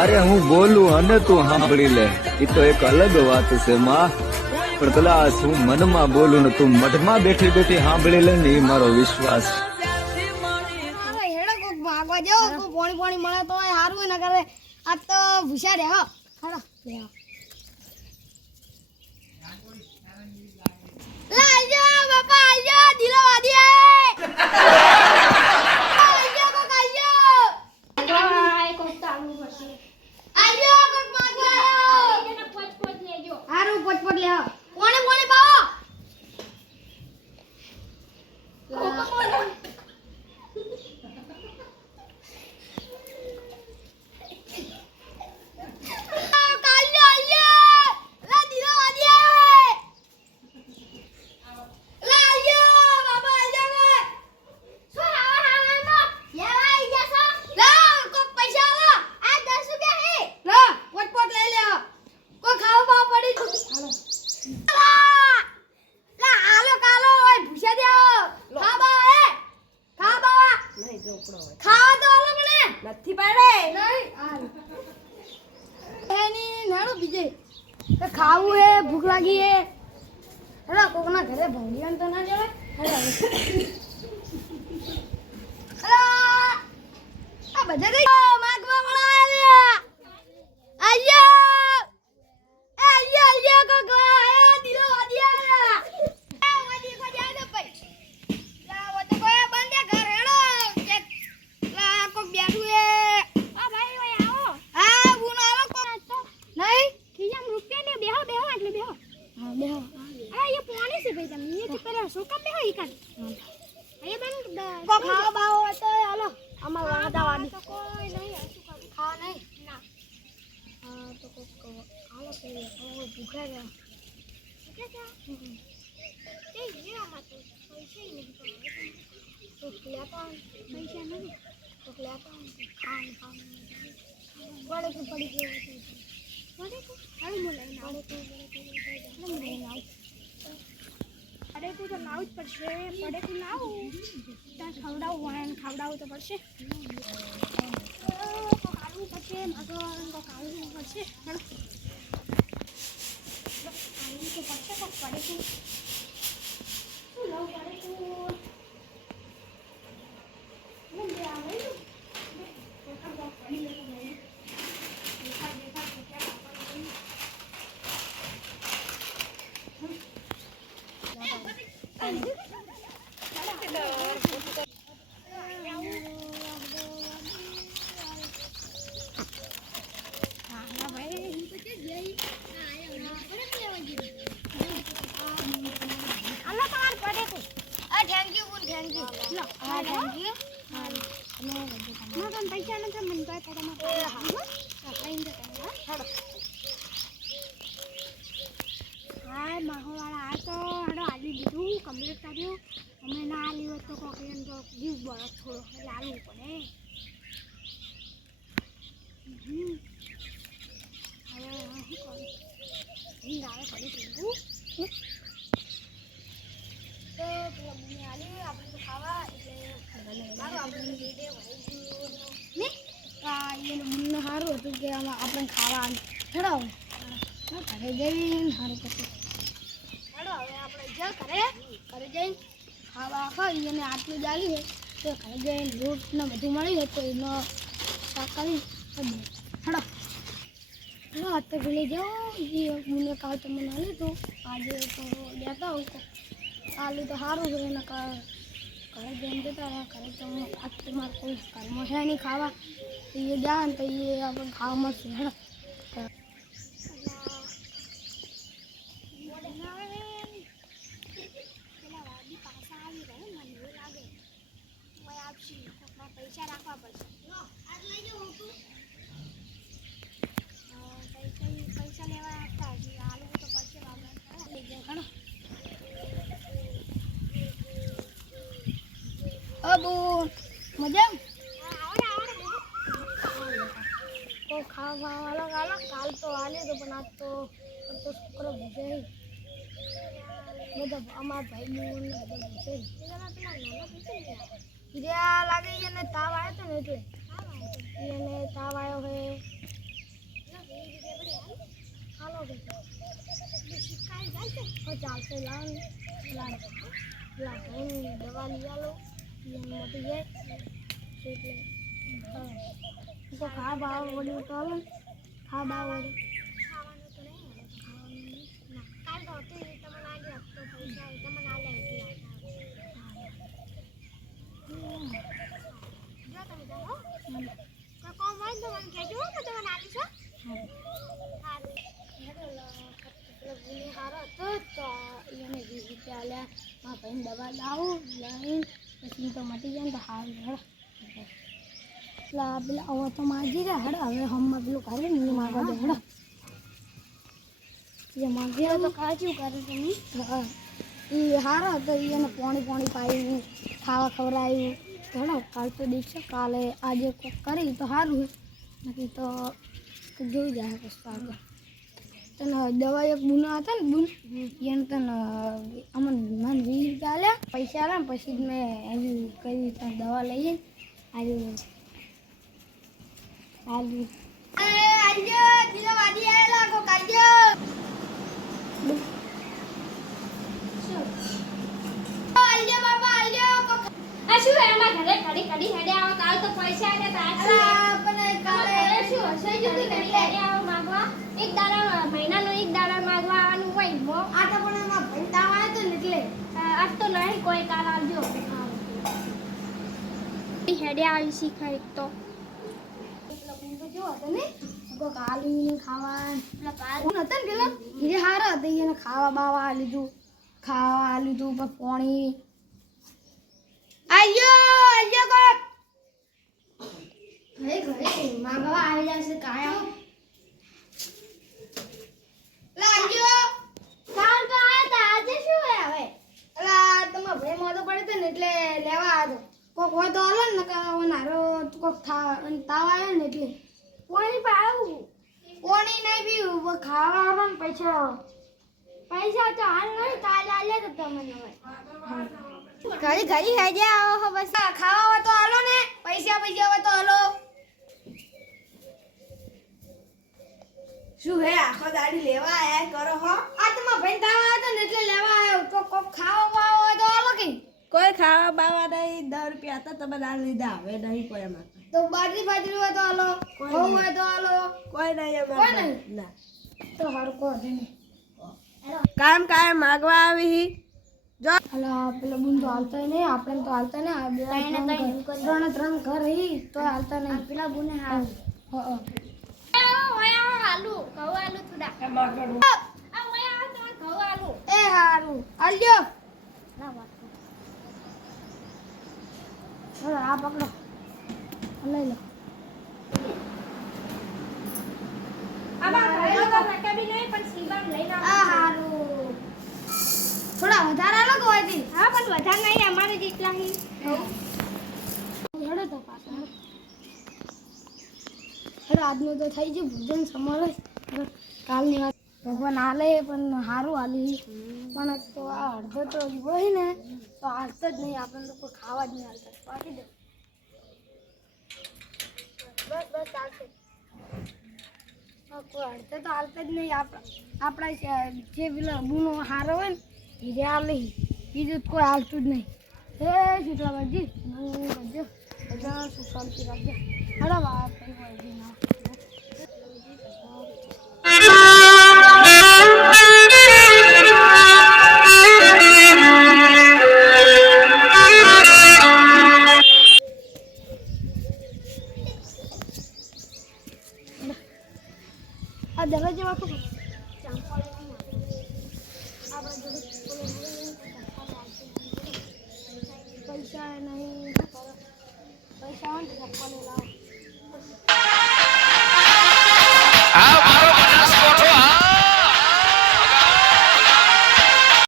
અરે હું બોલું અને તું સાંભળી લે, એ તો એક અલગ વાત છે માં. પણ પેલા હું મનમાં બોલું ને તું મઢમાં બેઠી બેઠી સાંભળી લે ને, એ મારો વિશ્વાસ. ભાગવા જાવ તો પાણી પાણી મળે તો સારું ના કરે. આ તો ભૂસા રે હા ખડો લાજો બાપા આજો દિલો વાદી આજો કો કાજો આય કો ચાલુ પડશે આજો કો પાગવા એને પોચ લેજો હારું પોચ લે કોને કોને પાવો खाऊ है भूख लगी है हेलो कोकना घरे भौलियन तो ना जावे हेलो हेलो आ बजे गई मागवा वाला आया आया को आया दिलो आदिया ए वादी को जाए दे भाई ला वो तो कोई बंद घर हेलो ला को बैठू है आ भाई भाई आओ हां बुनो आओ को नहीं खियाम रुपया ने बेहो बेहो એટલે બેહો હા બેહો આ એ પાણી છે ભાઈ તમે એ પેલા શું કામ બેહો ઈ કાઢ એ બન કો ખાવા બાવો તો હાલો અમાર વાડા વાડી તો કોઈ નહીં શું કરું ખાવા નહીં ના હા તો કો હાલો કે ઓ ભૂખા રહ્યા કે કે એ આમાં તો પૈસા નહીં તો લેતા પૈસા નહીં તો લેતા ખાન ખાન બડે કે પડી ગયો बड़े को अरे मोला नाव तो बड़े को अरे को तो नाव पर से बड़े को नाव ता खवडाव वान खवडाव तो પડશે को कालू પડશે भगवान को कालू પડશે कालू तो પડશે को बड़े को लो बड़े को मन दे आवे तो का पानी लेके गए पैसा न मन तो थोड़ा मत हाय माहो वाला आ तो हड़ो आली दीदू कंप्लीट કર્યું અમે ના આલી હોત તો કોકિયન તો જીવ બળો થોડો લાલવું પડે હવે શું કરું હિંગ આવે કરી દીધું તો પેલા મને આલી આપણે તો ખાવા એટલે મારું આપણે લીધે વળી ને એને મને સારું હતું કે આપણે ખાવા ચડાવો ઘરે જઈને સારું કરતું હેડો હવે આપણે જે ઘરે જઈને ખાવા ખાઈ અને આટલું જ આલી તો ઘરે જઈને લૂટ ને બધું મળી જાય તો એનો શાક કરી હેડો હા તો ભૂલી જાઓ એ મને કાલ તો મને આલી તો આજે તો લેતા આવું આલી તો સારું છે એના ઘરે જઈને જતા રહ્યા ઘરે તો આજ મારે કોઈ ઘરમાં છે નહીં ખાવા તો એ જાય ને તો એ આપણે ખાવા મળશે હેડો પૈસા રાખવા પડશે આજ લઈ જાઉં તું પૈસા લેવા આપતા હજી આલુ તો પડશે બાબા લઈ જાઉં ઘણો અબુ મજા તો ખાવા વાળો ગાલો કાલ તો આલે તો પણ આજ તો છોકરો ભૂસે બધા અમારા ભાઈ બહેન બધા ભૂસે લાગે એને તાવ આવ્યો હતો ને એટલે એને તાવ આવ્યો હોય ચાલશે લાવ દવા લઈ આલો મટી જાય એટલે તો ખા બાવ વળી તો હાલો ખા બાવ વળી ખાવાનું તો નહીં ના કાલ તો તમને આવી આપતો પૈસા તમને આ લે જો તમે જાઓ તો કોમ હોય તો મને કહેજો હું તમને આલી છું એને 20 રૂપિયા આલ્યા મારા ભાઈને દવા લાવું લઈને પછી તો મટી જાય ને તો સારું પેલા હવે તો માગી રહ્યા હડ હવે હમણાં પેલું કરે ને માગવા દે હડ એ માગી તો કાચું કરે તમે એ સારો હતો એને પાણી પાઈ ખાવા ખવડાવ્યું હડો કાલ તો દેખશે કાલે આજે કોક કરી તો સારું નથી તો જોઈ જાય પછી આગળ તને દવા એક બુના હતા ને બુન એને તને અમને મને 20 રૂપિયા આલ્યા પૈસા આલ્યા ને પછી મેં હજુ કરી તને દવા લઈએ આજે આલ્યું આલ્યો દિલો વાદી આયેલા કો કાલ્યો આલ્યો બાબા આલ્યો કો આ શું એમાં ઘરે કડી હેડે આવો કાલ તો પૈસા આલ્યા તા પણ કાલે શું હશે જ ઘરે હેડે આવો માંગવા એક દાડા મહિનાનો એક દાડા માંગવા આવવાનું હોય આ તો પણ એમાં ભંતા આવે તો ને એટલે આજ તો નહીં કોઈ કાલ આવજો હેડે આવી શીખાય તો જો હતો ને કો કાલી ખાવા પેલા પાર હતા ને પેલા એ હારા હતા એને ખાવા બાવા લીધું પર પાણી આયો કો ઘરે માંગવા આવી જશે કાયા લાગ્યો કાલ તો આયા તા આજે શું હે હવે અલા તમાર ભાઈ મોડો પડે તો ને એટલે લેવા આજો કોક હોય તો હાલો ને નારો કોક તાવ આવે ને એટલે પાણી પાવું પાણી નહીં પીવું ખાવા આવે ને પૈસા તો હાલ નહીં કાલ આલે તો તમને ઘડી હેજે આવો હો બસ ખાવા હોય તો હાલો ને પૈસા હોય તો હાલો શું હે આખો દાડી લેવા આયા કરો હો આ તમાર ભાઈ તાવ આવ્યો ને એટલે લેવા આવ્યો તો કોક ખાવા હોય તો હાલો કે કોઈ ખાવા બાવા નહીં 10 રૂપિયા હતા તમે ના લીધા હવે નહીં કોઈ એમાં તો બાજરી હોય તો હાલો ઘઉં હોય તો હાલો કોઈ નહીં એમાં કોઈ નહીં? ના તો હરકો નહીં કાયમ માગવા આવી જો અલા પેલો બુન તો હાલતા નહીં આપણે તો હાલતા ને આ બે ત્રણ ઘર હી તો હાલતા નહીં પેલા બુને હાલ એ હારું આલ્યો આ પકડો લઈ લો આ હારું થોડા વધારે આલો કે હોય હા પણ વધારે નહીં અમારે જેટલા હી હેડો તો પાછા હેડો આજનું તો થઈ ગયું ભોજન સમારો કાલની વાત ભગવાન હાલે પણ સારું હાલી પણ તો આ અડધો તો હોય ને તો હાલતો જ નહીં આપણને તો કોઈ ખાવા જ નહીં હાલતા પાકી દે બસ ચાલશે કોઈ અડધો તો હાલતા જ નહીં આપણા જે પેલો ગુનો સારો હોય ને એ હાલે બીજું કોઈ હાલતું જ નહીં હે શીતળાબાજી કરજો બધા સુખ શાંતિ રાખજો હડો વાત થઈ હોય ના આ દરવાજામાં ખૂબ પૈસા નહીં પૈસા હોય તો ચપ્પલ લાવો